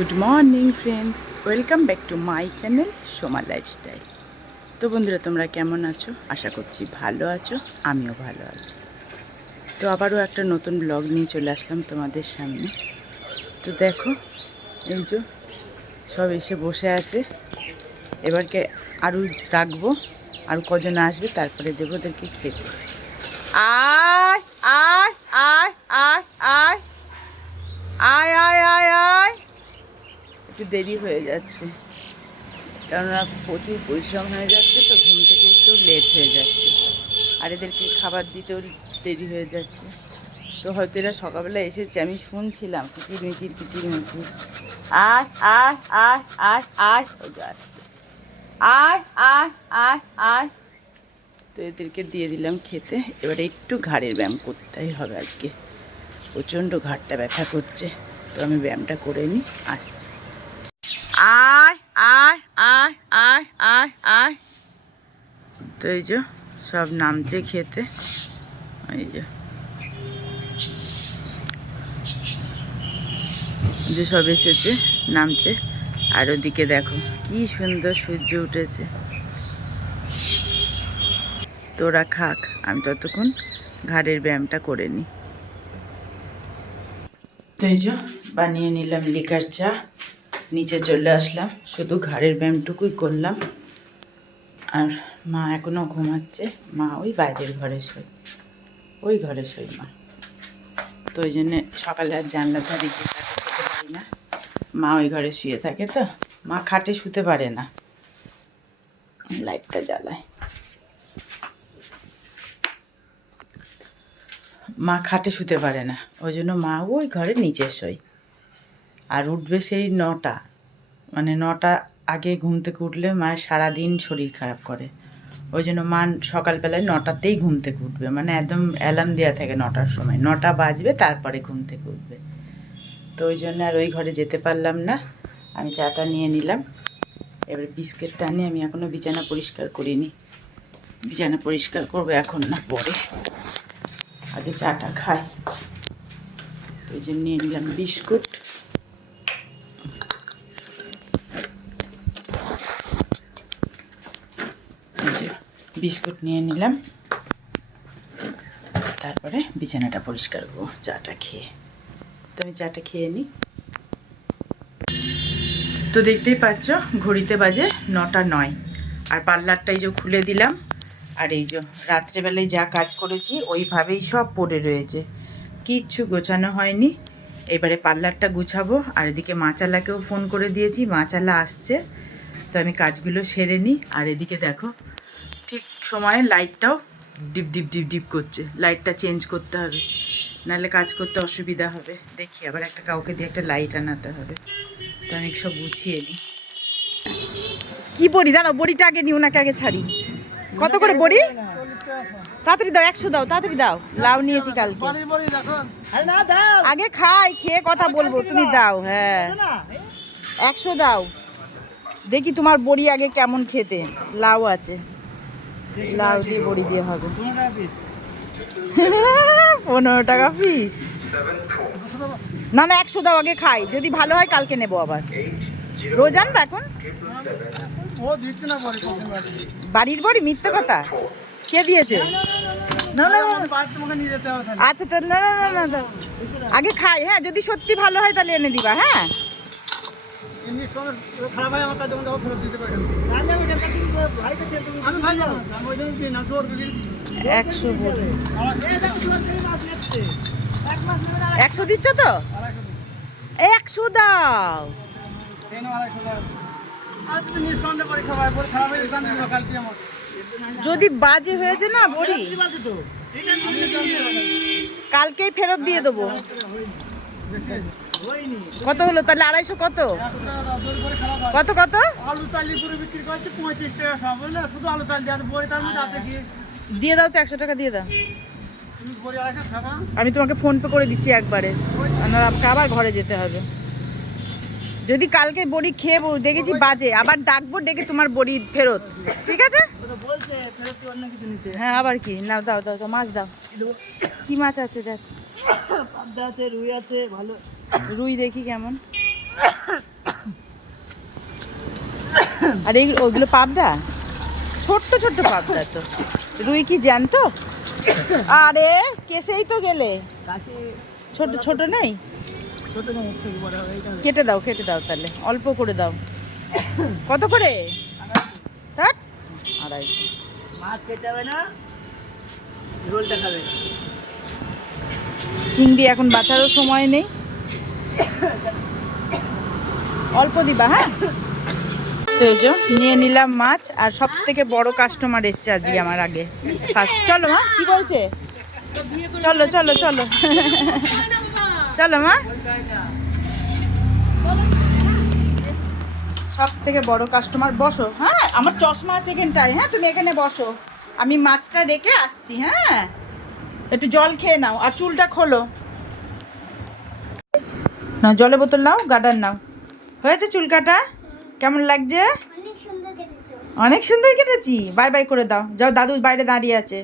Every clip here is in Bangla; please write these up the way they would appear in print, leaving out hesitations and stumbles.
Good morning friends, welcome back to my channel Soma lifestyle. তো বন্ধুরা, তোমরা কেমন আছো? আশা করছি ভালো আছো, আমিও ভালো আছি। তো আবারও একটা নতুন ব্লগ নিয়ে চলে আসলাম তোমাদের সামনে। তো দেখো, এই যে সব এসে বসে আছে। এবারকে আরও ডাকবো, আরও কজন আসবে, তারপরে দেবো ওদেরকে খেতে। আয় আয় আয় আয় আয় আয় আয় আয় আয়। একটু দেরি হয়ে যাচ্ছে, কেননা প্রচুর পরিশ্রম হয়ে যাচ্ছে, তো ঘুম থেকে উঠতেও লেট হয়ে যাচ্ছে, আর এদেরকে খাবার দিতেও দেরি হয়ে যাচ্ছে। তো হয়তো এরা সকালবেলা এসেছে, আমি শুনছিলাম কিচিরমিচির কিচিরমিচির। আয় আয় আয় আয় আয়, ওই যে আসছে। আয় আয় আয় আয়। তো এদেরকে দিয়ে দিলাম খেতে। এবারে একটু ঘাড়ের ব্যায়াম করতেই হবে আজকে, প্রচণ্ড ঘাড়টা ব্যথা করছে। তো আমি ব্যায়ামটা করে নিই, আসছি। আয় আয় আয় আয় আয় আয়। তো এই যে সব নামছে খেতে, এই যে সব এসেছে, নামছে। আর ওদিকে দেখো কি সুন্দর সূর্য উঠেছে। তোরা খাক, আমি ততক্ষণ ঘাড়ের ব্যায়ামটা করে নিই। তো এই যে বানিয়ে নিলাম লিকার চা, নিচে চলে আসলাম, শুধু ঘাড়ের ব্যায়ামটুকুই করলাম। আর মা এখনও ঘুমাচ্ছে, মা ওই বাইরের ঘরে শোয়, ওই ঘরে শোয় মা। তো ওই জন্যে সকালে আর জানলা ধারে গিয়ে কাছে খেতে পারি না, মা ওই ঘরে শুয়ে থাকে। তো মা খাটে শুতে পারে না, লাইটটা জ্বালায়। মা খাটে শুতে পারে না, ওই জন্য মা ওই ঘরে নিচে শোয়। আর উঠবে সেই 9টা, মানে 9টা আগে ঘুম থেকে উঠলে মায়ের সারাদিন শরীর খারাপ করে। ওই জন্য মা সকালবেলায় 9টাতেই ঘুম থেকে উঠবে, মানে একদম অ্যালার্ম দেওয়া থাকে 9টার সময়, 9টা বাজবে তারপরে ঘুম থেকে উঠবে। তো ওই জন্য আর ওই ঘরে যেতে পারলাম না। আমি চাটা নিয়ে নিলাম। এবার বিস্কিটটা নিয়ে, আমি এখনও বিছানা পরিষ্কার করিনি, বিছানা পরিষ্কার করবো এখন না, পরে, আগে চাটা খাই। ওই জন্য নিয়ে নিলাম বিস্কুট। বিস্কুট নিয়ে নিলাম, তারপরে বিছানাটা পরিষ্কার করবো চাটা খেয়ে। তো আমি চাটা খেয়ে নিই। তো দেখতেই পাচ্ছ ঘড়িতে বাজে 9:09, আর পার্লারটাই যে খুলে দিলাম। আর এই যে রাত্রেবেলায় যা কাজ করেছি ওইভাবেই সব পড়ে রয়েছে, কিচ্ছু গোছানো হয়নি। এবারে পার্লারটা গুছাবো। আর এদিকে মাচালাকেও ফোন করে দিয়েছি, মাচালা আসছে। তো আমি কাজগুলো সেরে নিই। আর এদিকে দেখো ঠিক সময়ে লাইটটাও ডিপ ডিপ ডিপ ডিপ করছে, লাইটটা চেঞ্জ করতে হবে, নাহলে কাজ করতে অসুবিধা হবে। দেখি আবার একটা কাউকে দিয়ে একটা লাইট আনাতে হবে। তো আমি সব গুছিয়ে নিই। কি বড়ি দাঁড়াও, বড়িটা আগে নিও, নাকি আগে ছাড়ি। কত করে বড়ি? তাড়াতাড়ি দাও, 100 দাও, তাড়াতাড়ি দাও। লাউ নিয়েছি কালকে, আগে খাই, খেয়ে কথা বলবো। তুমি দাও, হ্যাঁ 100 দাও। দেখি তোমার বড়ি আগে কেমন খেতে। লাউ আছে, লাউ দিয়ে বড়ি দিয়ে হবে। 15 টাকা পিস? না না 100 দাও, আগে খাই, যদি ভালো হয় কালকে নেবো আবার। রোজ আনবে এখন? বাড়ির বড়ি? মিথ্যে কথা, কে দিয়েছে? না না আচ্ছা, তা না না না না, আগে খাই। হ্যাঁ, যদি সত্যি ভালো হয় তাহলে এনে দিবা। হ্যাঁ, 100 দিচ্ছ তো? 100 দাও। যদি বাজে হয়েছে না বড়ি, কালকেই ফেরত দিয়ে দেবো। কত হলো তাহলে? 250? কত কত কত? দিয়ে দাও তো, 100 টাকা দিয়ে দাও। আমি তোমাকে ফোন পে করে দিচ্ছি একবারে, আবার ঘরে যেতে হবে। যদি কালকে বড়ি খেয়ে দেখেছি বাজে, আবার ডাকবো, ডেকে তোমার বড়ি ফেরত। ঠিক আছে? হ্যাঁ, আবার কি? নাও, দাও দাও, মাছ দাও। কি মাছ আছে দেখ? পাবদা আছে, রুই আছে, ভালো রুই দেখি কেমন। আর এই ওগুলো পাবদা, ছোট্ট ছোট্ট পাবদা তো। রুই কি জ্যান্ত? আরে কেসেই তো গেলে, ছোট ছোট নেই? কেটে দাও তাহলে, অল্প করে দাও। কত করে? 250। মাছ খেতে হবে না, ঝোলটা খাবে। চিংড়ি এখন বাঁচারও সময় নেই, অল্প দিবা। হ্যাঁ, তো এই যে নিয়ে নিলাম মাছ। আর সব থেকে বড় কাস্টমার এসছে আজকে আমার আগে। চলো মা, কি বলছে? চলো চলো চলো চলো মা। সব থেকে বড় কাস্টমার। বসো। হ্যাঁ, আমার চশমা আছে এখানটায়। হ্যাঁ, তুমি এখানে বসো, আমি মাছটা রেখে আসছি। হ্যাঁ, একটু জল খেয়ে নাও আর চুলটা খোলো। না, জলে বোতল নাও, গার্ডার নাও। হয়েছে চুল কাটা? কেমন লাগছে? অনেক সুন্দর কেটেছি। বাই বাই করে দাও, যাও, দাদু বাইরে দাঁড়িয়ে আছে।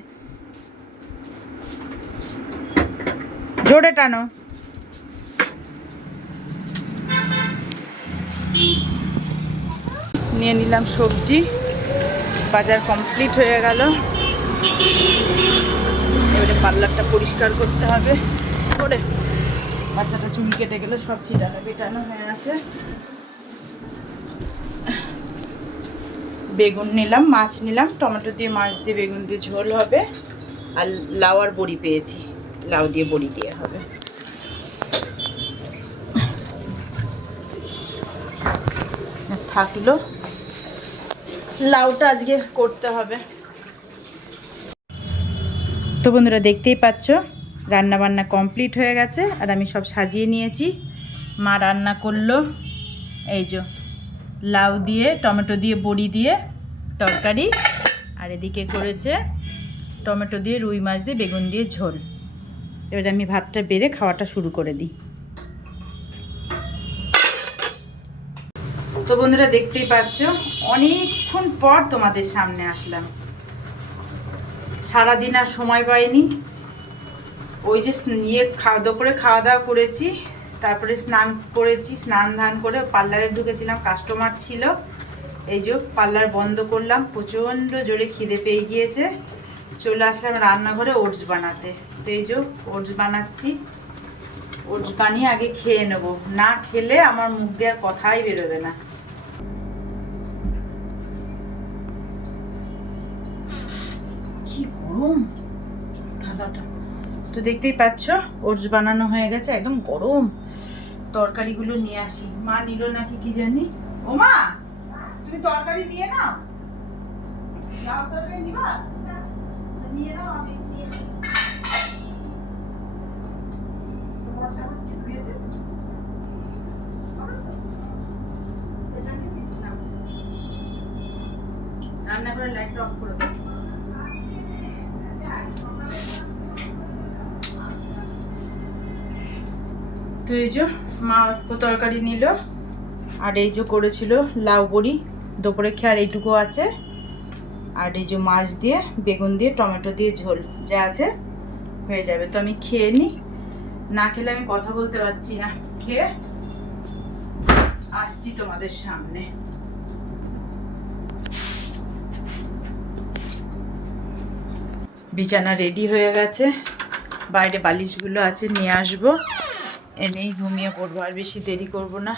জোরে টানো। নিয়ে নিলাম সবজি। বাজার কমপ্লিট হয়ে গেল। এবারে পার্লারটা পরিষ্কার করতে হবে করে। বাচ্চাটা চুল কেটে গেলে সব ছিটানো পেটানো হয়ে আছে। বেগুন নিলাম, মাছ নিলাম, টমেটো দিয়ে মাছ দিয়ে বেগুন দিয়ে ঝোল হবে। আর লাউ আর বড়ি পেয়েছি, লাউ দিয়ে বড়ি দিয়ে হবে। থাকলো লাউটা আজকে করতে হবে। তো বন্ধুরা দেখতেই পাচ্ছ রান্না বান্না কমপ্লিট হয়ে গেছে। আর আমি সব সাজিয়ে নিয়েছি। মা রান্না করলো এই যে লাউ দিয়ে টমেটো দিয়ে বড়ি দিয়ে তরকারি। আর এদিকে করেছে টমেটো দিয়ে রুই মাছ দিয়ে বেগুন দিয়ে ঝোল। এবারে আমি ভাতটা বেড়ে খাওয়াটা শুরু করে দিই। তো বন্ধুরা দেখতেই পাচ্ছ অনেকক্ষণ পর তোমাদের সামনে আসলাম। সারাদিন আর সময় পাইনি। ওই যে দুপুরে খাওয়া দাওয়া করেছি, তারপরে স্নান করেছি, স্নান ধান করে পার্লারে ঢুকেছিলাম, কাস্টমার ছিল। এই যে পার্লার বন্ধ করলাম, প্রচণ্ড জোরে খিদে পেয়ে গিয়েছে। চলে আসলাম রান্নাঘরে ওটস বানাতে। তো এই যে ওটস বানাচ্ছি। ওটস বানিয়ে আগে খেয়ে নেবো, না খেলে আমার মুখ দিয়ে আর কথাই বেরোবে না। কি গরম ধাঁধাটা। তো দেখতেই পাচ্ছ ওটস বানানো হয়ে গেছে, একদম গরম। তরকারিগুলো নিয়ে আসি। মা নিল নাকি কি জানি। ও মা, তুমি তরকারি নিয়ে নাও। লাউ তরকারি নিবা? নিয়ে নাও, আমি নিয়ে নিই। রান্না করে লাইট অফ করে দাও। তো এই যে মা তরকারি নিল। আর এই যে করেছিল লাউ বড়ি দুপুরে খেয়ার, এইটুকু আছে। আর এই যে মাছ দিয়ে বেগুন দিয়ে টমেটো দিয়ে ঝোল যা আছে হয়ে যাবে। তো আমি খেয়ে নিই, না খেলে আমি কথা বলতে পারছি না। খেয়ে আসছি তোমাদের সামনে। বিছানা রেডি হয়ে গেছে, বাইরে বালিশগুলো আছে, নিয়ে আসবো, এনেই ঘুমিয়ে পড়বো। আর বেশি দেরি করব না,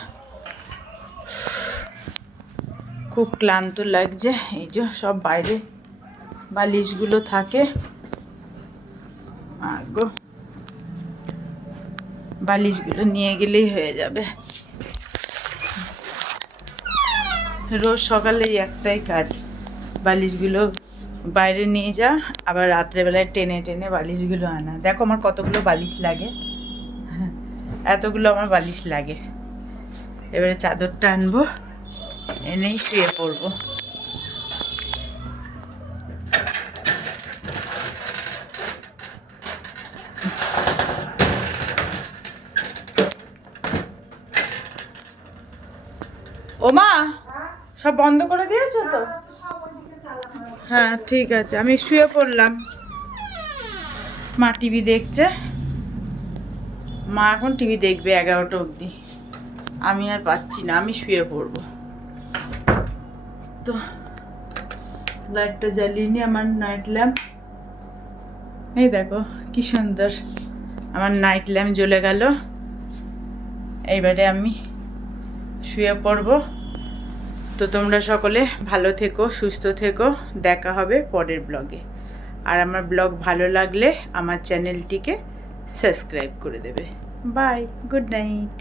খুব ক্লান্ত লাগছে। এই যে সব বাইরে বালিশগুলো থাকে। আগো বালিশগুলো নিয়ে গেলেই হয়ে যাবে। রোজ সকালেই একটাই কাজ, বালিশগুলো বাইরে নিয়ে যা, আবার রাত্রেবেলায় টেনে টেনে বালিশগুলো আনা। দেখো আমার কতগুলো বালিশ লাগে, এতগুলো আমার বালিশ লাগে। এবারে চাদরটা আনবো, এনেই শুয়ে পড়বো। ও মা, সব বন্ধ করে দিয়েছো তো? হ্যাঁ ঠিক আছে, আমি শুয়ে পড়লাম। মা টিভি দেখছে। মা এখন টিভি দেখবে 11টা অবধি। আমি আর পাচ্ছি না, আমি শুয়ে পড়বো। তো লাইটটা জ্বালিয়ে নি, আমার নাইট ল্যাম্প। এই দেখো কি সুন্দর আমার নাইট ল্যাম্প জ্বলে গেল। এইবারে আমি শুয়ে পড়ব। তো তোমরা সকলে ভালো থেকো, সুস্থ থেকো। দেখা হবে পরের ব্লগে। আর আমার ব্লগ ভালো লাগলে আমার চ্যানেলটিকে সাবস্ক্রাইব করে দেবে। Bye, good night.